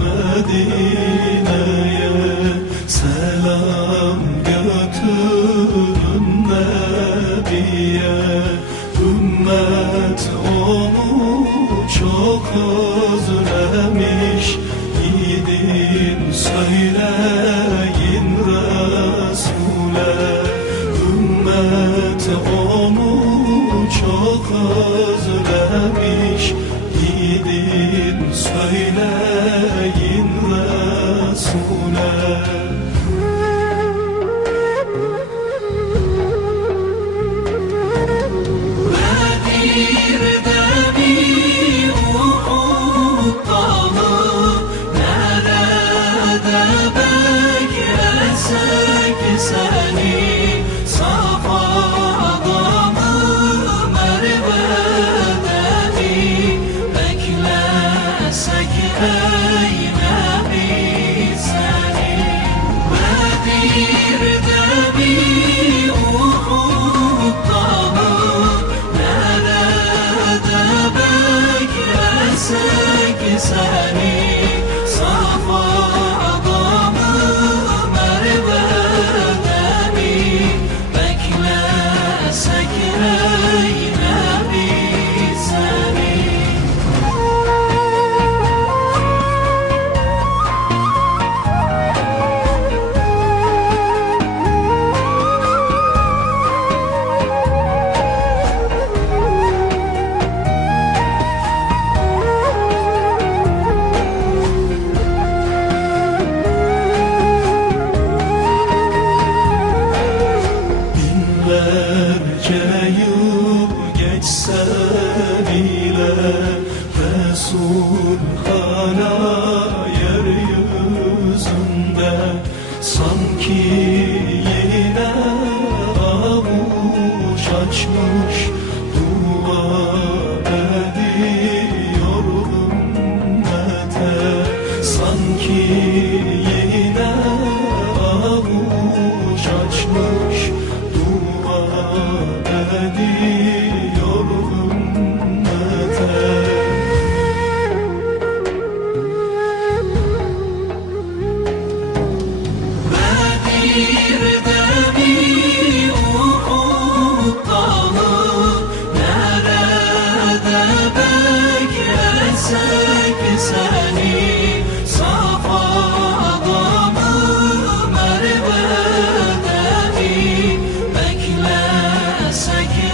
Medine'ye selam götürün Ümmet onu çok özlemiş. Gidin söyleyin Resul'e. Ümmet onu çok özlemiş. Gidin söyleyin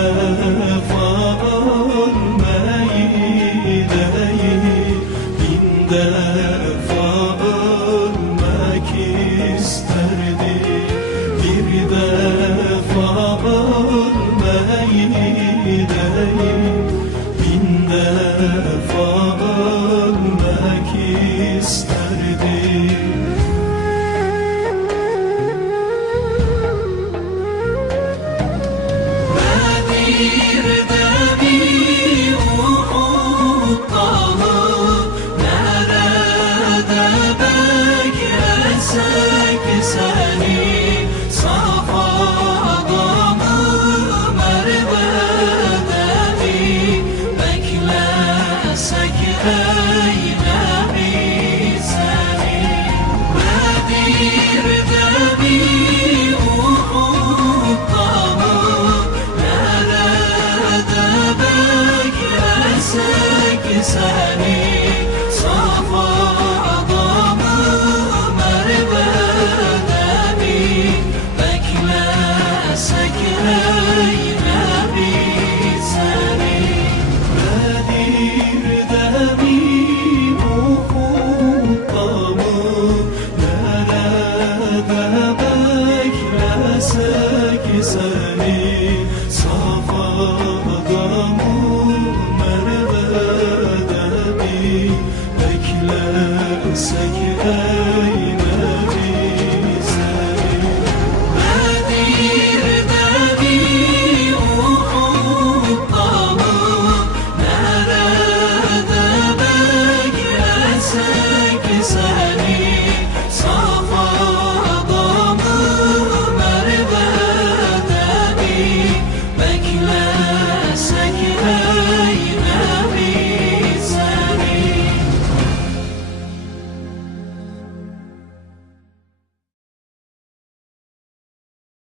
love. Sekiler, sekiler